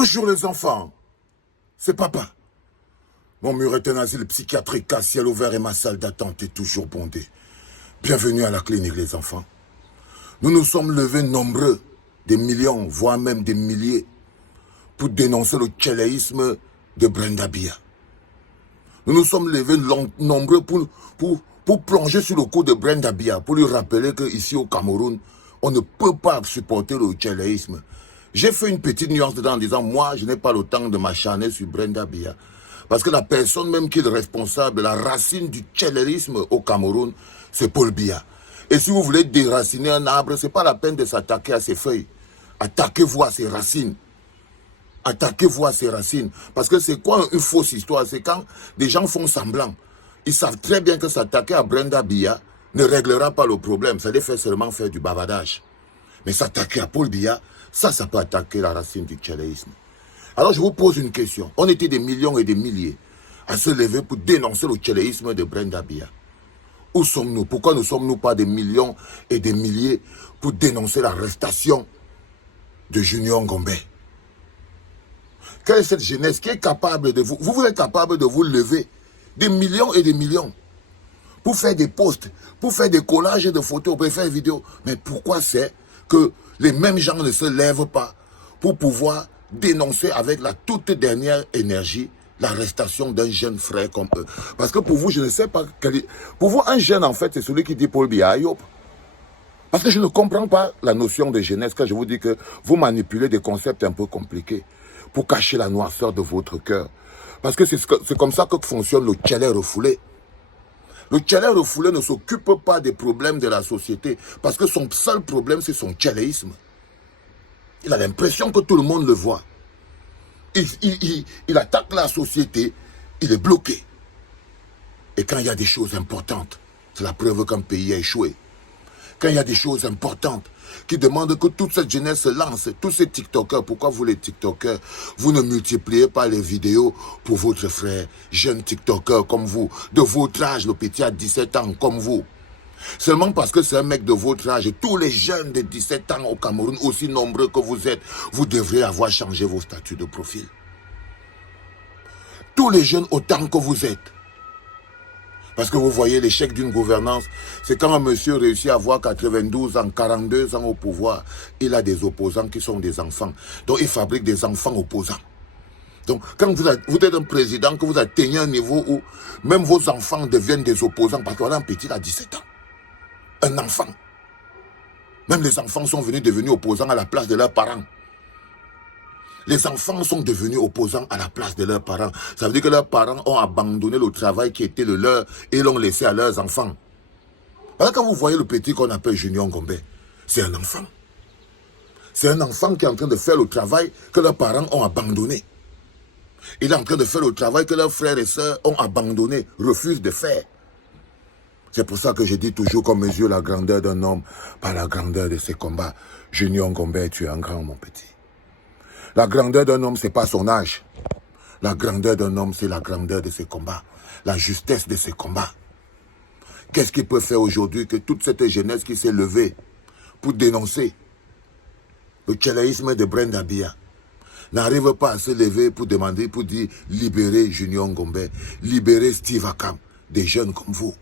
Bonjour les enfants, c'est papa. Mon mur est un asile psychiatrique à ciel ouvert et ma salle d'attente est toujours bondée. Bienvenue à la clinique les enfants. Nous nous sommes levés nombreux, des millions, voire même des milliers, pour dénoncer le tchéléisme de Brenda Biya. Nous nous sommes levés nombreux pour plonger sur le coup de Brenda Biya, pour lui rappeler qu'ici au Cameroun, on ne peut pas supporter le tchéléisme. J'ai fait une petite nuance dedans en disant, moi, je n'ai pas le temps de m'acharner sur Brenda Biya. Parce que la personne même qui est responsable, la racine du tchéléisme au Cameroun, c'est Paul Biya. Et si vous voulez déraciner un arbre, ce n'est pas la peine de s'attaquer à ses feuilles. Attaquez-vous à ses racines. Attaquez-vous à ses racines. Parce que c'est quoi une fausse histoire? C'est quand des gens font semblant. Ils savent très bien que s'attaquer à Brenda Biya ne réglera pas le problème. Ça les fait seulement faire du bavardage. Mais s'attaquer à Paul Biya, ça peut attaquer la racine du tchéléisme. Alors je vous pose une question. On était des millions et des milliers à se lever pour dénoncer le tchéléisme de Brenda Biya. Où sommes-nous? Pourquoi ne sommes-nous pas des millions et des milliers pour dénoncer l'arrestation de Junior Ngombe? Quelle est cette jeunesse qui est capable de vous êtes capable de vous lever des millions et des millions pour faire des posts, pour faire des collages de photos, pour faire des vidéos. Mais pourquoi c'est que les mêmes gens ne se lèvent pas pour pouvoir dénoncer avec la toute dernière énergie l'arrestation d'un jeune frère comme eux? Parce que pour vous, je ne sais pas, pour vous, un jeune, en fait, c'est celui qui dit Paul Biya Ayop. Parce que je ne comprends pas la notion de jeunesse quand je vous dis que vous manipulez des concepts un peu compliqués pour cacher la noirceur de votre cœur. Parce que c'est comme ça que fonctionne le tchelé refoulé. Le tchelé refoulé ne s'occupe pas des problèmes de la société parce que son seul problème, c'est son tchéléisme. Il a l'impression que tout le monde le voit. Il attaque la société, il est bloqué. Et quand il y a des choses importantes, c'est la preuve qu'un pays a échoué. Quand il y a des choses importantes qui demandent que toute cette jeunesse se lance, tous ces TikTokers, pourquoi vous les TikTokers, vous ne multipliez pas les vidéos pour votre frère, jeune TikToker comme vous, de votre âge, le petit a 17 ans comme vous. Seulement parce que c'est un mec de votre âge, et tous les jeunes de 17 ans au Cameroun, aussi nombreux que vous êtes, vous devriez avoir changé vos statuts de profil. Tous les jeunes autant que vous êtes. Parce que vous voyez, l'échec d'une gouvernance, c'est quand un monsieur réussit à avoir 92 ans, 42 ans au pouvoir, il a des opposants qui sont des enfants. Donc il fabrique des enfants opposants. Donc quand vous êtes un président, que vous atteignez un niveau où même vos enfants deviennent des opposants, parce qu'on a un petit à 17 ans. Un enfant. Même les enfants sont devenus opposants à la place de leurs parents. Les enfants sont devenus opposants à la place de leurs parents. Ça veut dire que leurs parents ont abandonné le travail qui était le leur et l'ont laissé à leurs enfants. Alors quand vous voyez le petit qu'on appelle Junior Ngombe, c'est un enfant. C'est un enfant qui est en train de faire le travail que leurs parents ont abandonné. Il est en train de faire le travail que leurs frères et sœurs ont abandonné, refusent de faire. C'est pour ça que je dis toujours qu'on mesure la grandeur d'un homme par la grandeur de ses combats. Junior Ngombe, tu es un grand, mon petit. La grandeur d'un homme, ce n'est pas son âge. La grandeur d'un homme, c'est la grandeur de ses combats. La justesse de ses combats. Qu'est-ce qu'il peut faire aujourd'hui que toute cette jeunesse qui s'est levée pour dénoncer le tchéléisme de Brenda Biya n'arrive pas à se lever pour demander, pour dire libérer Junior Ngombe, libérer Steve Akam, des jeunes comme vous.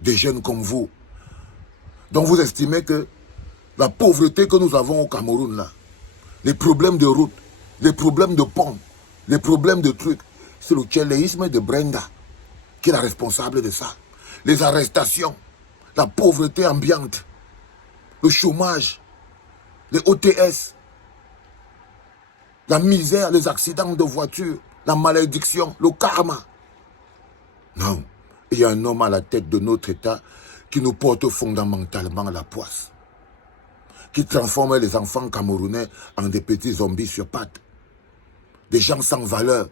Des jeunes comme vous. Donc vous estimez que la pauvreté que nous avons au Cameroun là, les problèmes de route, les problèmes de pont, les problèmes de trucs, c'est le tchéléisme de Brenda qui est la responsable de ça. Les arrestations, la pauvreté ambiante, le chômage, les OTS, la misère, les accidents de voiture, la malédiction, le karma. Non, il y a un homme à la tête de notre État qui nous porte fondamentalement la poisse, qui transforme les enfants camerounais en des petits zombies sur pattes. Des gens sans valeur.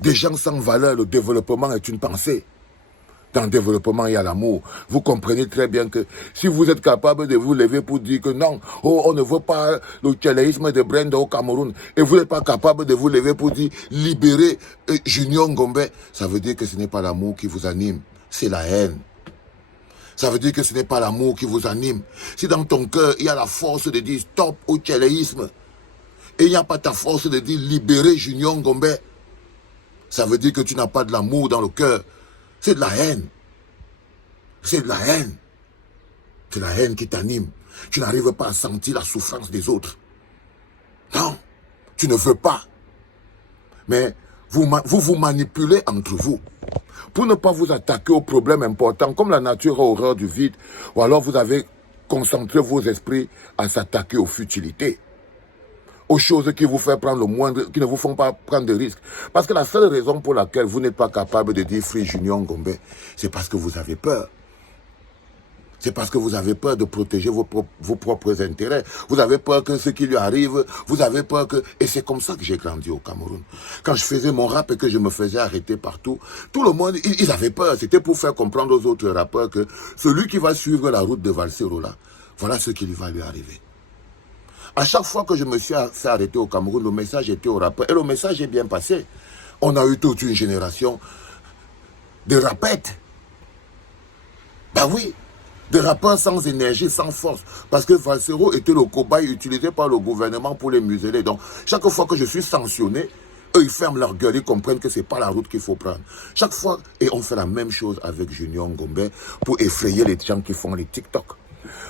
Des gens sans valeur, le développement est une pensée. Dans le développement, il y a l'amour. Vous comprenez très bien que si vous êtes capable de vous lever pour dire que non, oh, on ne veut pas le tchéléisme de Brenda au Cameroun, et vous n'êtes pas capable de vous lever pour dire libérer Junior Ngombe, ça veut dire que ce n'est pas l'amour qui vous anime, c'est la haine. Ça veut dire que ce n'est pas l'amour qui vous anime. Si dans ton cœur, il y a la force de dire stop au tchéléisme, Et il n'y a pas ta force de dire libérer Junior Ngombe. Ça veut dire que tu n'as pas de l'amour dans le cœur. C'est de la haine. C'est de la haine. C'est la haine qui t'anime. Tu n'arrives pas à sentir la souffrance des autres. Non, tu ne veux pas. Mais vous manipulez entre vous. Pour ne pas vous attaquer aux problèmes importants, comme la nature a horreur du vide, ou alors vous avez concentré vos esprits à s'attaquer aux futilités, aux choses qui vous font prendre le moindre, qui ne vous font pas prendre de risques. Parce que la seule raison pour laquelle vous n'êtes pas capable de dire Free Junior Ngombe, c'est parce que vous avez peur. C'est parce que vous avez peur de protéger vos propres intérêts. Vous avez peur que ce qui lui arrive, vous avez peur que... Et c'est comme ça que j'ai grandi au Cameroun. Quand je faisais mon rap et que je me faisais arrêter partout, tout le monde, ils avaient peur. C'était pour faire comprendre aux autres rappeurs que celui qui va suivre la route de Valserola, voilà ce qui va lui arriver. À chaque fois que je me suis fait arrêter au Cameroun, le message était au rappeur. Et le message est bien passé. On a eu toute une génération de rapettes. Ben oui. Des rappeurs sans énergie, sans force. Parce que Valsero était le cobaye utilisé par le gouvernement pour les museler. Donc, chaque fois que je suis sanctionné, eux, ils ferment leur gueule, ils comprennent que ce n'est pas la route qu'il faut prendre. Chaque fois, et on fait la même chose avec Junior Ngombe pour effrayer les gens qui font les TikTok.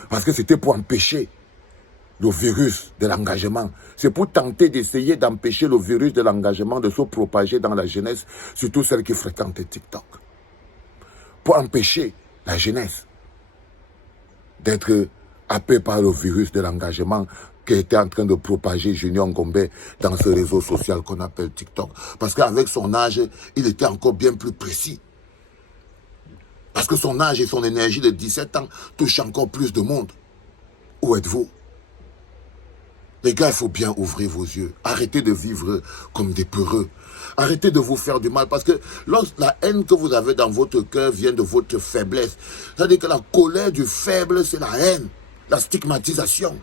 Parce que c'était pour empêcher le virus de l'engagement. C'est pour tenter d'essayer d'empêcher le virus de l'engagement de se propager dans la jeunesse, surtout celle qui fréquente TikTok. Pour empêcher la jeunesse d'être happé par le virus de l'engagement qui était en train de propager Junior Ngombe dans ce réseau social qu'on appelle TikTok. Parce qu'avec son âge, il était encore bien plus précis. Parce que son âge et son énergie de 17 ans touchent encore plus de monde. Où êtes-vous? Les gars, il faut bien ouvrir vos yeux. Arrêtez de vivre comme des peureux. Arrêtez de vous faire du mal. Parce que la haine que vous avez dans votre cœur vient de votre faiblesse. C'est-à-dire que la colère du faible, c'est la haine, la stigmatisation.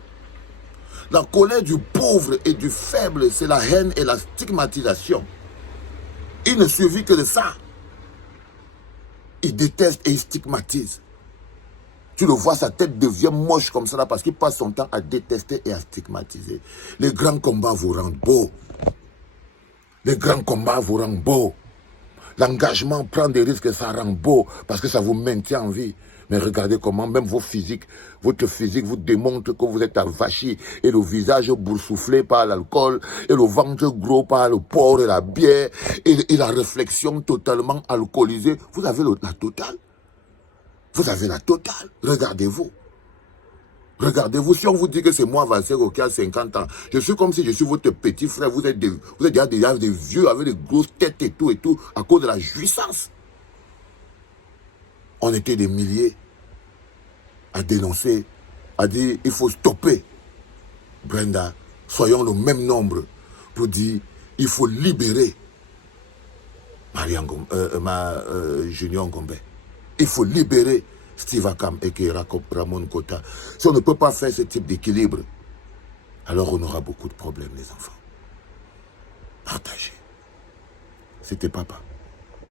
La colère du pauvre et du faible, c'est la haine et la stigmatisation. Il ne suffit que de ça. Il déteste et il stigmatise. Tu le vois, sa tête devient moche comme ça là parce qu'il passe son temps à détester et à stigmatiser. Les grands combats vous rendent beau. Les grands combats vous rendent beau. L'engagement, prendre des risques, ça rend beau parce que ça vous maintient en vie. Mais regardez comment même votre physique vous démontre que vous êtes avachi et le visage boursouflé par l'alcool et le ventre gros par le porc et la bière et la réflexion totalement alcoolisée. Vous avez la totale. Vous avez la totale. Regardez-vous. Regardez-vous. Si on vous dit que c'est moi, Valsero, qui a 50 ans, je suis comme si je suis votre petit frère. Vous êtes déjà des vieux avec des grosses têtes et tout, à cause de la jouissance. On était des milliers à dénoncer, à dire il faut stopper. Brenda, soyons le même nombre pour dire il faut libérer Junior Ngombe. Il faut libérer Steve Akam et Ramon Kota. Si on ne peut pas faire ce type d'équilibre, alors on aura beaucoup de problèmes, les enfants. Partagez. C'était papa.